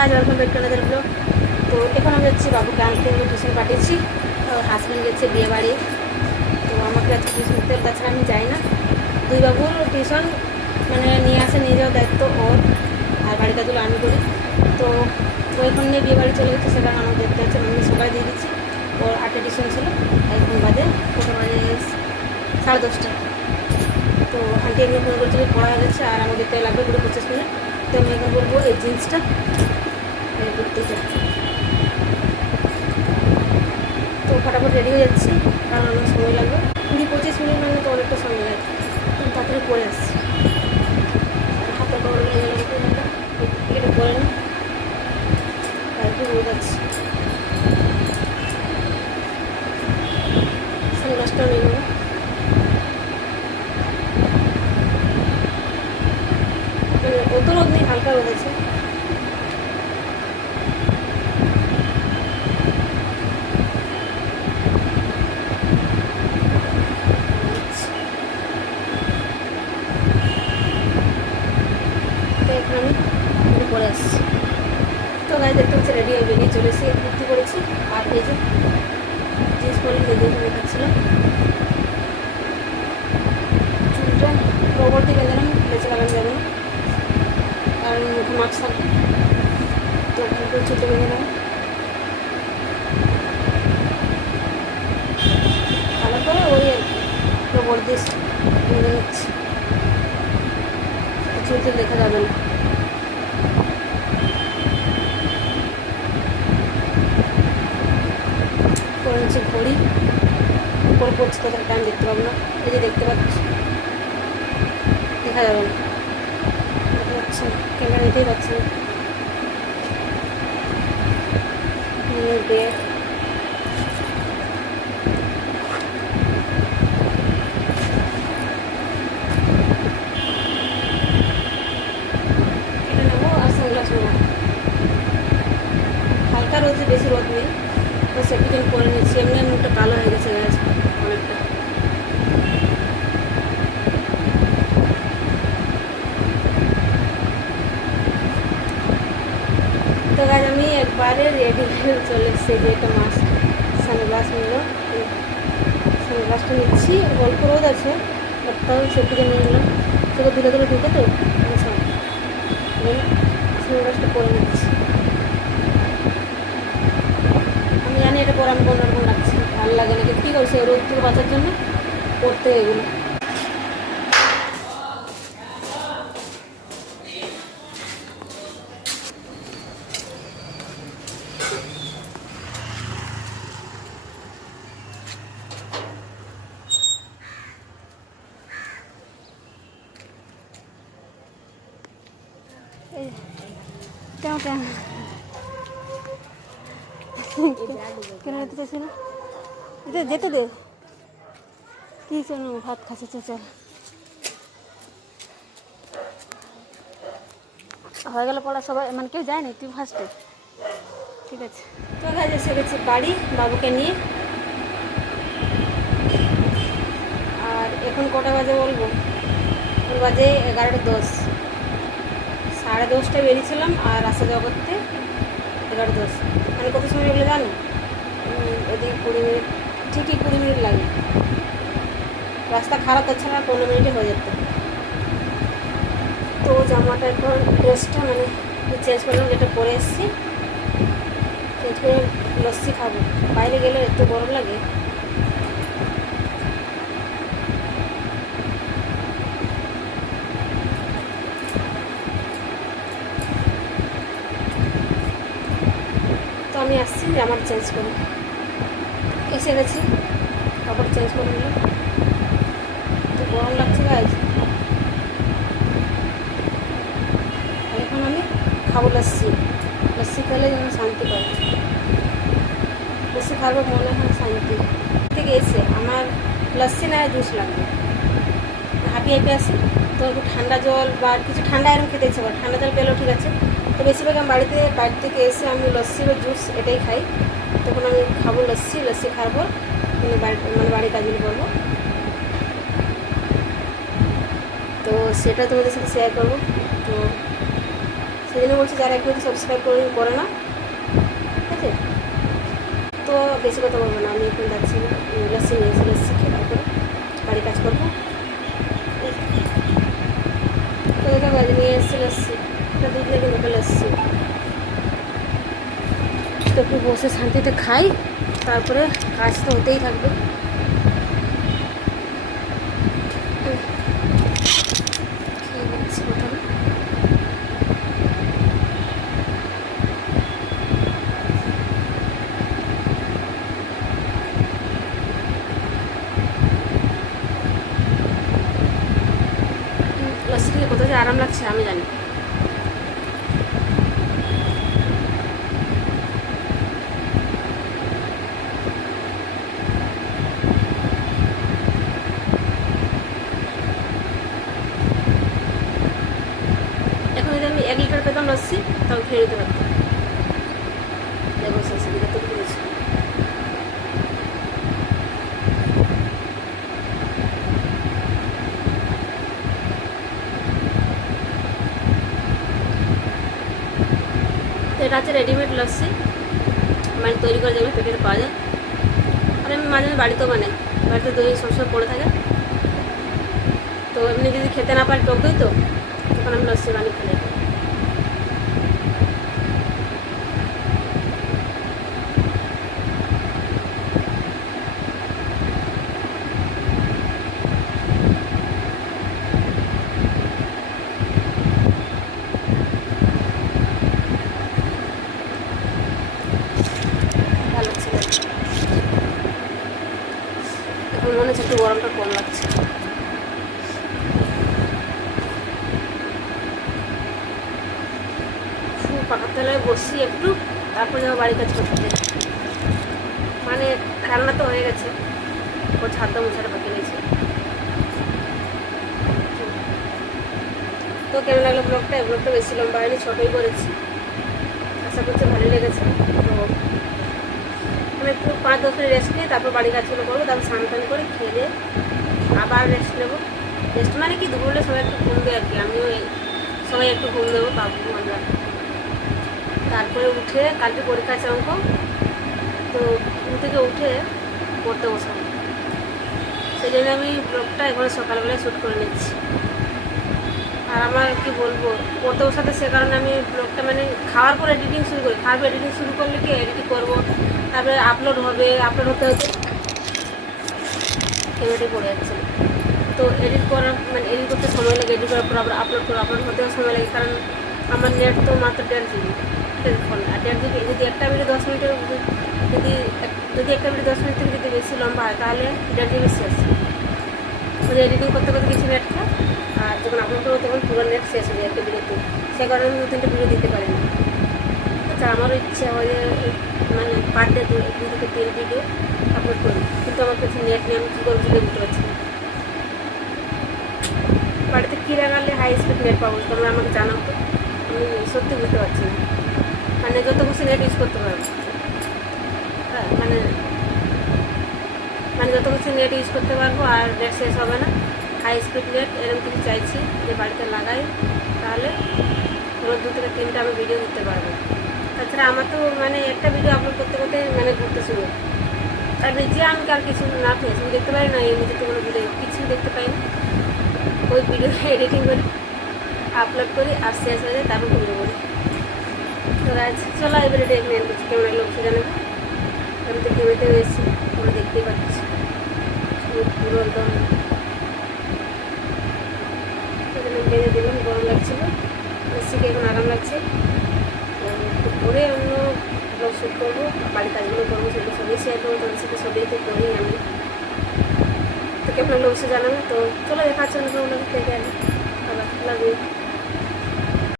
Guys welcome back to another blog. তো এখন আমি যাচ্ছি বাবুকে আনতে, আমি টিউশন পাঠিয়েছি। হাজব্যান্ড গেছে বিয়ে বাড়ি, তো আমাকে আজকে টিউশন দিতে, তাছাড়া আমি যাই না। দুই বাবুর টিউশন মানে নিয়ে আসা নিয়ে যাওয়ার দায়িত্ব ওর, আর বাড়ি কাজগুলো আমি করি। তো ও এখন নিয়ে বিয়ে বাড়ি চলে গেছে, সে কারণে আমাকে দেখতে হচ্ছে। আমি সকালে দিয়ে দিচ্ছি, ওর 8টায় টিউশন ছিল, এখন বাজে কত বাজে 10:30। তো আন্টি এমনি ফোন করছিল, পড়া হয়ে গেছে আর আমাদের তেল লাগবে 20-25 মিনিট। তো আমি এখন বলবো এই জিন্সটা করতে চাই। তো ফটাফট রেডি হয়ে যাচ্ছি, কারণ আমার সময় লাগবে 20-25 মিনিট, মানে তো অনেকটা সময় লাগে। তাড়াতাড়ি পরে আসছি, হাতে বড় লেগে গেল, এটা পরে না আর একটু রোদ আছে। সানগ্লাসটাও নিয়ে নেবো। অত রোদ নেই, হালকা রোদ আছে। এখন আমি রেডি করে আসছি। তো গায়ে দেখতে হচ্ছে রেডি হয়ে বেরিয়ে চলে এসে কুর্তি করেছি, আর এই যে জিন্স পরে লেগে দেখাচ্ছিলাম। চুলটা রবর দিয়ে বেঁধে লেচে লাগানো যাবে না, কারণ মুখে মাস্ক থাকবে। তো ওখানে করে চুলটা বেঁধে নেব, ভালো করে ওই রবর দিয়ে বেঁধে নিচ্ছি, চুলতে দেখা যাবে না। করে নিচ্ছি ঘড়ি, উপরে পড়ছে তো টাইম দেখতে পাবো না। এই যে দেখতে পাচ্ছি, দেখা যাবে না, দেখা যাচ্ছে না, ক্যামেরা নিতেই পারছি না। ব্যাগ এটা নেবো আর সানগ্লাস নেবো। হালকা রোদে, বেশি রোদ নেই, তো সেফটি ক্রিম করে নিচ্ছি। এমনি মুখটা কালো হয়ে গেছে গাছ অনেকটা। তো গাছ আমি একবারে রেডি হয়ে চলে এসেছি, যে একটা মাস সানগ্লাস নিল, সানগ্লাসটা নিচ্ছি। অল্প রোদ আছে, তাও সেফটি ক্রিম নিয়ে নিলাম, তোকে ধুলে ধুলে ঢুকে তো সানগ্লাসটা পরে নিচ্ছি। আমি জানি এটা পরে আমি অন্যরকম লাগছে, ভালো লাগে না, কিন্তু কী করছে রোদ থেকে বাঁচার জন্য পরতে এগুলো। কেন কেন কেন যেতে না, এটা যেতে দে, কী যেন ভাত খাচ্ছে। চল হয়ে গেল পড়া, সবাই মানে কেউ যায় না, তুই ফার্স্টে, ঠিক আছে। তো কাজ এসে গেছি বাড়ি বাবুকে নিয়ে। আর এখন কটা বাজে বলবো, এখন বাজে 11:10। 10:30টায় বেরিয়েছিলাম, আর আসা যাওয়া করতে 11:10, মানে কত সময় এগুলো জানো? এদিকে 20 মিনিট, ঠিকই 20 মিনিট লাগে। রাস্তা খারাপ, তাছাড়া 15 মিনিটে হয়ে যেত। তো জামাটা এখন ড্রেসটা মানে চেঞ্জ করলাম, যেটা পরে এসেছি চেঞ্জ করে লস্যি খাবো। বাইরে গেলে এত গরম লাগে। তো আমি আসছি জামাটা চেঞ্জ করে, এসে গেছি, কাপড় চেঞ্জ করে নিলাম। তো গরম লাগছে গাইজ। এখন আমি খাবো লস্যি, লস্যি খেলে যেন শান্তি পাই, লস্যি খাবো মনে হয় শান্তি। থেকে এসে আমার লস্যি না জুস লাগবে, হাঁপিয়ে হাঁপিয়ে আসি, তো একটু ঠান্ডা জল বা কিছু ঠান্ডা এরকম খেতে ইচ্ছে করে। ঠান্ডা জল পেলেও ঠিক আছে, তো বেশিরভাগ আমি বাইরে থেকে এসে আমি লস্যি বা জুস এটাই খাই। তখন আমি খাবো লস্যি, লস্যি খাবো, মানে বাড়ির কাজগুলো করবো। তো সেটা তোমাদের সাথে শেয়ার করবো। তো সেই সেই জন্য বলছি যারা একটু সাবস্ক্রাইব করে না, ঠিক আছে? তো বেশি কথা বলবো না, আমি এখন যাচ্ছি লস্যি নিয়ে এসে লস্যি খেয়ে তারপরে বাড়ি কাজ করবো। তো দেখে বাড়ি নিয়ে এসেছি লস্যি, দুধ লেগে দেখে লস্যি, তো একটু বসে শান্তিতে খাই, তারপরে কাজ তো হতেই থাকবে। খেয়ে নিচ্ছি প্রথমে। লস্যি খেয়ে কোথাও যে আরাম লাগছে আমি জানি। এখন যদি আমি 1 লিটার পেতাম লস্যি তাও খেয়ে নিতে পারতাম। দেখো সেদিকে তো করেছি। তো এটা হচ্ছে রেডিমেড লস্যি, মানে তৈরি করে যেগুলো প্যাকেট পাওয়া যায়। আর আমি মাঝে মাঝে বাড়িতেও বানাই, বাড়িতে দই সবসময় পড়ে থাকে। তো এমনি যদি খেতে না পারি টক দই, তো তখন আমি লস্যি বানিয়ে ফেলে দিই। ভালো ছিল। এখন মনে হচ্ছে একটু গরমটা কম লাগছে। পাখার তলায় বসি একটু, তারপর যাবো বাড়ির কাজ করতে। মানে রান্না তো হয়ে গেছে, ও ছাদ মোছাটা বাকি রয়েছে। তো কেমন লাগলো ব্লগটা বেশি লম্বা হয়নি, ছোটোই করেছি, আশা করছি ভালোই লেগেছে। তো আমি একটু 5-10 মিনিট রেস্ট নিয়ে তারপর বাড়ির কাজগুলো করবো, তারপর স্নান টান করে খেয়ে আবার রেস্ট নেবো। রেস্ট মানে কি, দুপুরে সবাই একটু ঘুমবে আর কি, আমিও সবাই একটু ঘুম দেবো, বাবু আমরা। তারপরে উঠে কালকে পরীক্ষা আছে অঙ্ক, তো ঘুম থেকে উঠে পড়তে বসাবো। সেই জন্য আমি ব্লগটা এখানে সকালবেলায় শ্যুট করে নিচ্ছি। আর আমার কি বলবো, পড়তে বসাতে সে কারণে আমি ব্লগটা মানে খাওয়ার পর এডিটিং শুরু করি। খাওয়ার পর এডিটিং শুরু করলে কি এডিটিং করবো, তারপরে আপলোড হতে হতে ক্যামেরাটি পড়ে যাচ্ছে। তো এডিট করতে সময় লাগে, এডিট করার পর আবার আপলোড হতেও সময় লাগে, কারণ আমার নেট তো মাত্র 1.5 জিবি ফোন। আর 1.5 জিবি যদি একটা ভিডিও 10 মিনিটের যদি একটা ভিডিও 10 মিনিট থেকে যদি বেশি লম্বা হয়, তাহলে 1.5 জিবি শেষ। মানে এডিটিং করতে করতে কিছু নেট খায়, আর যখন আপলোড করবো তখন পুরো নেট শেষ হয়ে যায় একটা ভিডিওতে। সে কারণে আমি 2-3টে ভিডিও দিতে পারি না। আচ্ছা, আমারও ইচ্ছা হয় যে মানে পার ডে 2 থেকে 3 ভিডিও আপলোড করি, কিন্তু আমার কাছে নেট নিয়ে আমি কী করবো সেটা বুঝতে পারছি না। বাড়িতে কী লাগালে হাই স্পিড নেট পাবো, তোমরা আমাকে জানাও তো, আমি সত্যি বুঝতে পারছি না। মানে যত খুশি নেট ইউজ করতে পারবো, মানে যত খুশি নেট ইউজ করতে পারবো, আর নেট শেষ হবে না। হাই স্পিড নেট এরকম কিছু চাইছি যে বাড়িতে লাগাই, তাহলে রোজ 2 থেকে 3টা আমি ভিডিও দিতে পারবো। তাছাড়া আমার তো মানে একটা ভিডিও আপলোড করতে করতে মানে ঘুরতে শুরু, আর নিজে আমি আর কিছু না ফেসবুক দেখতে পারি না, এমনিতে তো কোনো ভিডিও কিছু দেখতে পাই না। ওই ভিডিও এডিটিং করি, আপলোড করি, আর শেষ হয়ে যায়, তারপর ভিডিও করি। তো চলো এবারে ডেক নেন করছি, কেমন লাগলো অবশ্যই জানাবো। আমি তো কেমেতে এসেছি, তোমরা দেখতেই পাচ্ছি পুরো একদম বেঁধে দিলাম, গরম লাগছিলো, শিখে এখন আরাম লাগছে। একটু পরে অন্য ব্লগ শ্যুট করবো, বাড়ির কাজগুলো করবো, সেগুলো সবই শেয়ার করবো, তাদের সাথে সবই তো করি আমি। তো কেমন লাগলো অবশ্যই জানাবে। তো চলো দেখা হচ্ছে অন্য কোনো ব্লগে, থেকে আবার লাভ ইউ।